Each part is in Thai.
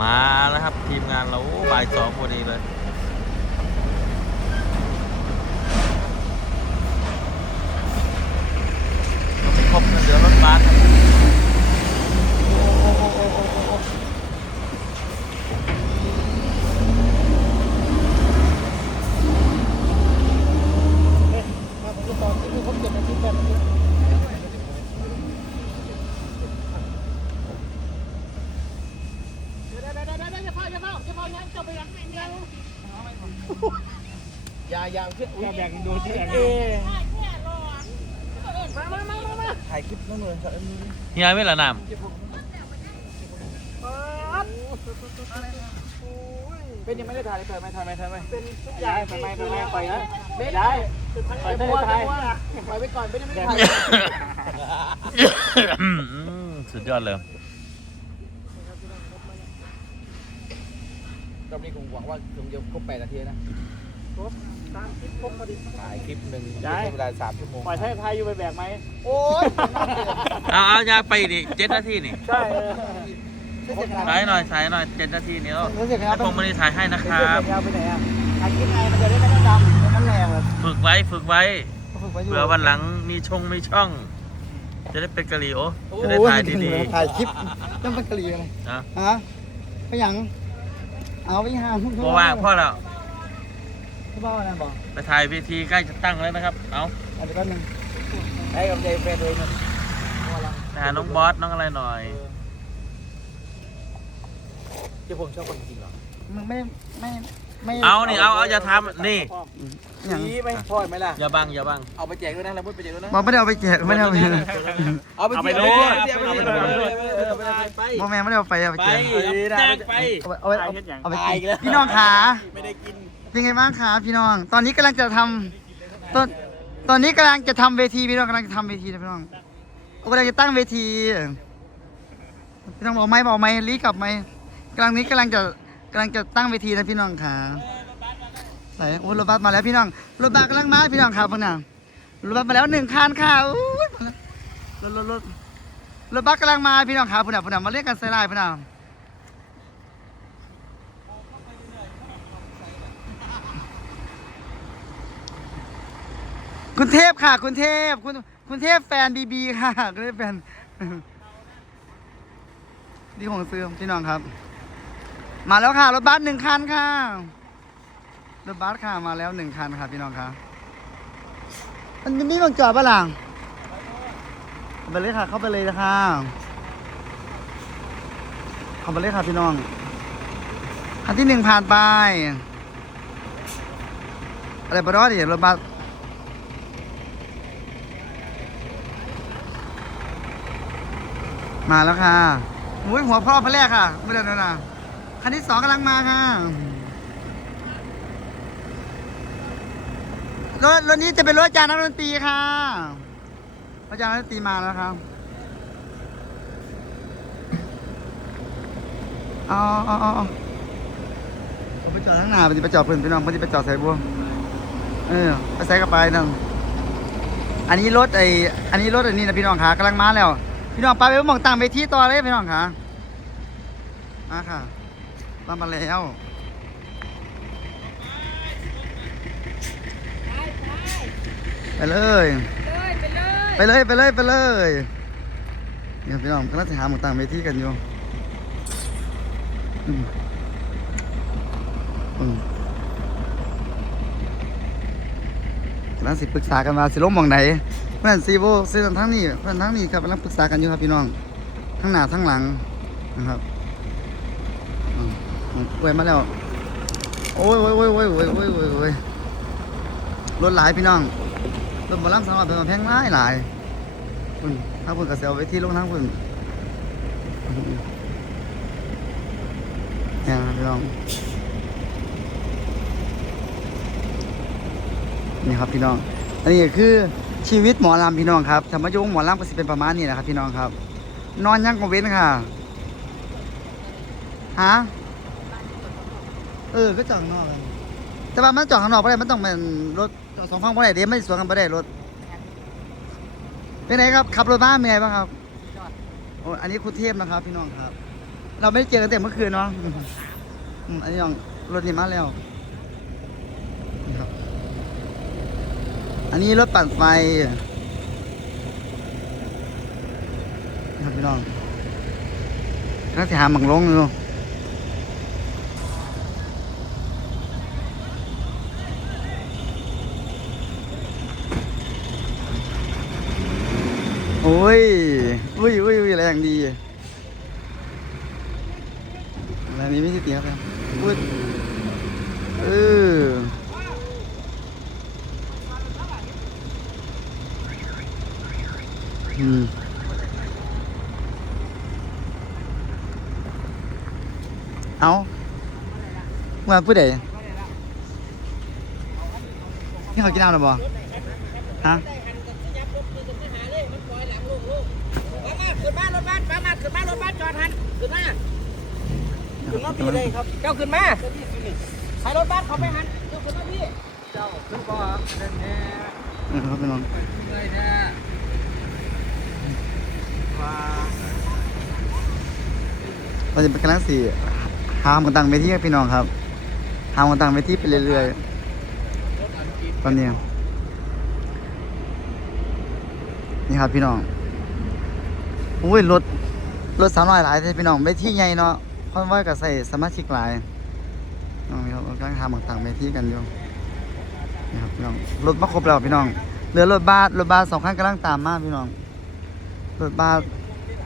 มาแล้วครับ ทีมงานเราบ่ายสองพอดีเลยยังไม่ครบนเดี๋ยวรถบัสครับโอ้โอ้โอ้โอ้โอ้โอ้ มาผมจะต่อที่ผมเก็บนาทีแปดนาทีเดี๋ยวเดี๋ยวเดี๋ยวเดี๋ยวอย่าเฝ้าอย่าเฝ้าอย่าเฝ้ายังจะไปยังยัง อย่าอย่าขึ้นอย่าแบ่งดูที่แบ่งเอมามามามามาถ่ายคลิปน้องเหนือถ่ายมือเฮียไม่ละน้เป็นยังไม่ได้ถ่ายเลยถ่ายไหมถ่ายไหมถ่ายไหมเป็นทุกอย่างถ่ายไหมถ่ายไหมไปนะไม่ได้ไปไม่ได้ถ่ายไปไปก่อนไม่ได้ไม่ได้ถ่ายำอืมสุดยอดเลยรอบนี้คงหวังว่าคงจะครบแปดนาทีนะ ครบตามคลิปครบพอดี ถ่ายคลิปหนึ่งใช้เวลาสามชั่วโมงปล่อยให้ไทยอยู่ไปแบกไหมโอ้ยเอาเอายาไปดิเจ็ดนาทีนี่ใช่เออถ่ายหน่อยถ่ายหน่อยเจ็ดนาทีนี้แล้วรู้สึกไงคไอ้รับพงไม่ได้ถ่ายให้นะคครัรับบไปไหนอะถ่ายคลิปไงมันจะได้ไม่ต้องดำมันแรงเลยฝึกไว้ฝึกไว้ฝึกไว้อยู่เผื่อวันหลังมีชงมีช่อง จะได้เป็นกะหรี่โอจะได้ถ่ายดีถ่ายคลิปต้องเป็นกะหรี่เลยๆนะฮะไปหยังเอาไปหาเพราะว่าพ่อเรา พี่บ้าอะไรบอกไปถ่ายเวทีใกล้จะตั้งแล้วนะครับ เอาอันนี้แป๊บนึงให้กับใจแฟนเลยนะไปหาน้องบอสน้องอะไรหน่อยเจ้าผมชอบคนจริงเหรอมันไม่ไม่ไม่เอานี่เอาเอาอย่าทำนี่อย่างนี้ไม่พอไหมล่ะอย่าบังอย่าบังเอาไปแจกด้วยนะเราไม่ไปแจกด้วยนะบอกไม่ได้เอาไปแจกไม่ได้เอาไปเอาไปเอาไปเที่ยวโน่นเที่ยวเอาไปเที่ยวโน่นไปบอกแม่ไม่ได้เอาไปเอาไปไปแจกแจ้งไปเอาไปเอาไปเอาไปตายกิอีนกแล้วพี่น้องขาไม่ได้กิน เป็นไงบ้างคะพี่น้อง ตอนนี้กำลังจะทำตอนตอนนี้กำลังจะทำเวทีพี่น้องกำลังจะทำเวทีนะพี่น้องกำลังจะตั้งเวทีพี่น้องบอกไหมบอกไหมรีกลับไหมกำลังนี้กำลังจะกำลังจะตั้งเวทีนะพี่น้องขาไหนโอ้รถบัสมาแล้วพี่น้องรถบัสกำลังมาพี่น้องครับพวกน่ะรถบัสมาแล้วหนึ่งคันค่ะรถรถรถรถบัสกำลังมาพี่น้องครับพวกน่ะพวกน่ะมาเรียกกันใส่ลายพวกน่ะ คุณเทพค่ะ คุณเทพ คุณคุณเทพแฟนบีบีค่ะคุณเทพแฟนดีของซื้อพี่น้องครับ มาแล้วค่ะ รถบัสหนึ่งคันค่ะ รถบัสค่ะมาแล้วหนึ่งคันค่ะพี่น้องครับมันมีบางจอดปะล่ะเข้าไปเลยค่ะ เข้าไปเลยนะคะเข้าไปเลยค่ะพี่น้องคันที่หนึ่งผ่านไปอะไรปะเนาะดิรถบัส มาแล้วค่ะอุ้ยหัวพ่อพระแรกค่ะไม่ได้นะนะคันที่สองกำลังมาค่ะรถรถนี้จะเป็นรถอาจารย์นักดนตรีค่ะอาจารย์นักดนตรีมาแล้วครับอาเออาเอผมไปจอดข้างหน้าไปไปจอดเพื่อนพี่น้องไปไปจอดใส่บัวเออไปใส่กระไปนั่งอันนี้รถไออันนี้รถอันนี้นะพี่น้องขากำลังมาแล้ว พี่น้องไปไปมองต่างเวทีต่อเลยพี่น้องค่ะมาค่ะมามาแล้วไปเลยไปเลยไปเลยไปเลยเนี่ยพี่น้องกำลังจะหาหมองต่างเวทีกันอยู่กำลังสิปรึกษากันว่าสิลงหมองไหน เพื่อนซีโบเส้นทั้งนี้เพื่อนทั้งนี้ครับกำลังปรึกษากันอยู่ครับพี่น้องทั้งหน้าทั้งหลังนะครับเว้ยมาแล้วโอ้ยโอ้ยโอ้ยโอ้ยโอ้ยโอ้ยโอ้ยโอ้ยรถหลายพี่น้องรถมอลำสำหรับเป็นมาแพงหลายหลายคุณถ้าคุณกระเซลไว้ที่ลงทั้งคุณเนี่ยพี่น้องนี่ครับพี่น้องอันนี้คือ ชีวิตหมอลำพี่น้องครับธรรมยงหมอลำก็สิเป็นประมาณนี้แหละครับพี่น้องครับ นอนยังกงเว้นค่ะฮะเออก็จอดข้างนอกกันแต่ว่ามันจอดข้างนอกไม่ได้มันต้องเป็นรถจอดสองฝั่งไม่ได้เดี๋ยวไม่สวนกันไม่ได้รถเป็นไงครับขับรถบ้านเป็นไงบ้างครับโอ้อันนี้คุณเทพนะครับ พี่น้องครับ เราไม่ได้เจอกันแต่เมื่อคืนเนาะอืมอันนี้น้องรถนี่มาแล้วนี่ครับ อันนี้รถปั่นไฟครับพี่น้องน่าจะหาหมังลงอยู่โอ้ย อุ้ยอุ้ยอุ้ยอะไรอย่างดีอะไรนี้ไม่ใช่เตียงครับอุ้ยเออ อืมเอาว่าผู้ใดนี่เขากินน้ำหรือเปล่าฮะขึ้นมารถบัสป้ามาขึ้นมารถบัสจอดหันขึ้นมาขึ้นมาพี่เลยครับเจ้าขึ้นมาใส่รถบัสเขาไปหันเจ้าขึ้นมาพี่เจ้าขึ้นก่อนเดินแน่เออครับพี่น้องเลยแน่ว่า เราจะเป็นกำลังสี่หามกันตังเวทีครับพี่น้องครับหามกันตังเวทีไปเรื่อยๆตอนนี้นี่ครับพี่น้องอุ้ยรถรถสามร้อยหลายเลยพี่น้องเวทีใหญ่เนาะเพราะว่าก็ใส่สมาชิกหลายน้องพี่น้องกำลังหามกันตังเวทีกันอยู่นี่ครับพี่น้องรถมาครบแล้วพี่น้องเหลือรถบัสรถบัสสองคันกำลังตามมาพี่น้องรถบัส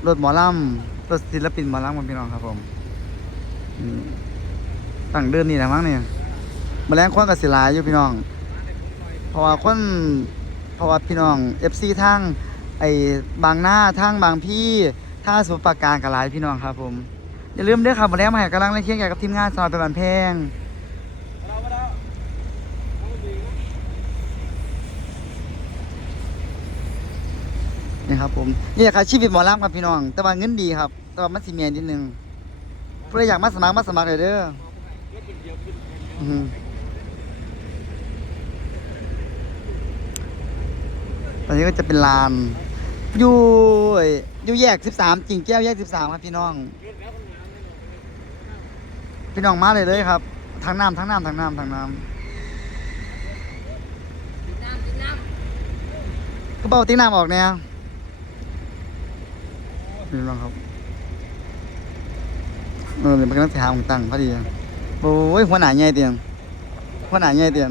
รถหมอลำ รถศิลปินหมอลำของพี่น้องครับผมตั้งเดินนี่นะมั้งเนี่ยมาแรงคนกับศิลายอยู่พี่น้อง เพราะว่าคนเพราะว่าพี่น้องเอฟซีทั้งไอ้บางหน้าทั้งบางพี่ท่าสุปราการกับหลายพี่น้องครับผมอย่าลืมเด้อครับมาแล้วมาให้กำลังในเคียงแกับทีมงานสอนเป็นบันแพง นี่ครับผมนี่แหละครับชีวิตหมอลำครับพี่น้อง แต่ว่าเงินดีครับ แต่ว่ามันสิเมียนิดนึงเพื่ออยากมาสมัครมาสมัครเลยเด้ออืตอนนี้ก็จะเป็นลานอยู่ไอ้อยู่แยก13กิ่งแก้วแยก13ครับพี่น้อง พี่น้องมาเลยเลยครับทางน้ำทางน้ำทางน้ำทางน้ำก็เบาติ้งน้ำออกเนี่ย พี่น้องครับเออเป็นนักเสียหาของตังพอดีโอ้ยหัวหน้าใหญ่เตียงหัวหน้าใหญ่เตียง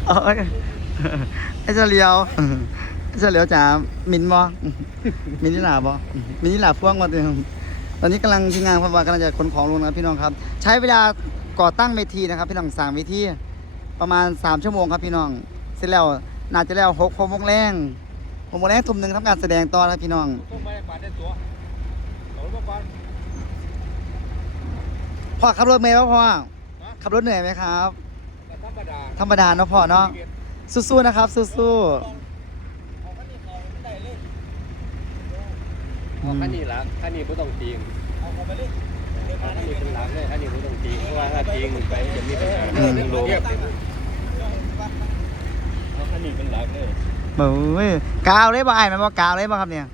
เอ้ ยไอ้เจ้าเลียวไอ้เจ้าเลียวจ๋ามินบ่มินนี่หลาบ่มินนี่หลาพ่วงมาเต็มตอนนี้กำลังทีมงานครับว่ากำลังจะขนของลงนะครับพี่น้องครับ ใช้เวลาก่อตั้งเวทีนะครับ พี่น้องสั่งเวทีประมาณ 3 ชั่วโมงครับพี่น้อง เสร็จแล้วน่าจะแล้วหกโมงแรงหกโมงแรงทุ่มหนึ่งทำการแสดงต่อครับพี่น้องพ่อขับรถเมล์ป่ะพ่อขับรถเหนื่อยไหมครับ ธรรมดาธรรมดาเนาะพ่อเนาะสู้ๆนะครับ สู้เอาคันนี้เขาไม่ได้เลยๆอืมขั้นนี้ละขั้นนี้ไม่ต้องตีงเอาเขาไปเลยขั้นนี้เป็นหลักเลยขั้นนี้ไม่ต้องตีงเพราะว่าถ้าตีงไปจะมีปัญหาอืมเรื่องโลเอาขั้นนี้เป็นหลักเลยเบ้ยกาวเลยบ่ไอ้ายแม่นบ่กาวเลยบ่ครับเนี่ย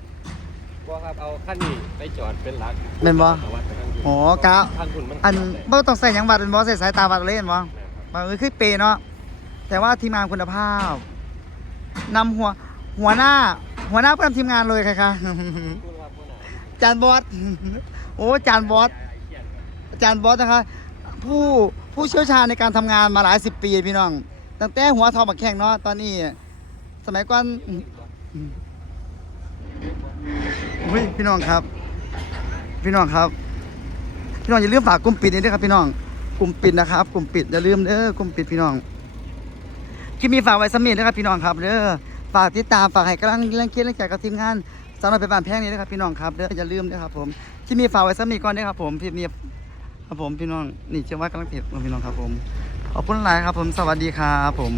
บ่ครับเอาขั้นนี้ไปจอดเป็นหลักแม่นบ่เอาวัดไปข้างบนอ๋อกาวข้างคุณมันอันขนาดไหบ่ต้องใส่หยังวัดเป็นบ่ใส่สายตาวัดเล่นบ่นะครับบ่เออคือเปเนาะ แต่ว่าทีมงานคุณภาพนำหัวหัวหน้า หัวหน้าประจำทีมงานเลยค่ะค่ะจานบอสโอ้จานบอสจารย์บอสนะคะ ผู้ผู้เชี่ยวชาญในการทำงานมาหลายสิบปีพี่น้อง ตั้งแต่หัวทองบักแข้งเนาะตอนนี้ สมัยก่อนอุ้ยพี่น้องครับ พี่น้องครับ พี่น้องอย่าลืมฝากกลุ่มปิดนี่ด้วยครับพี่น้องกลุ่มปิดนะครับ กลุ่มปิดอย่าลืมเด้อกลุ่มปิดพี่น้อง คลิปมีฝากไว้สมิธนะครับพี่น้องครับเด้อฝากติดตามฝากให้กำลังเล่นเคียนเล่นใจกับทีมงานสำหรับเป็นบ้านแพงนี้นะครับพี่น้องครับเด้ออย่าลืมนะครับผมที่มีฝากไว้สมิธก่อนนะครับผมพี่มีครับผมพี่น้องนี่เชื่อว่ากำลังติดพี่น้องครับผมขอบคุณหลายครับผมสวัสดีครับผม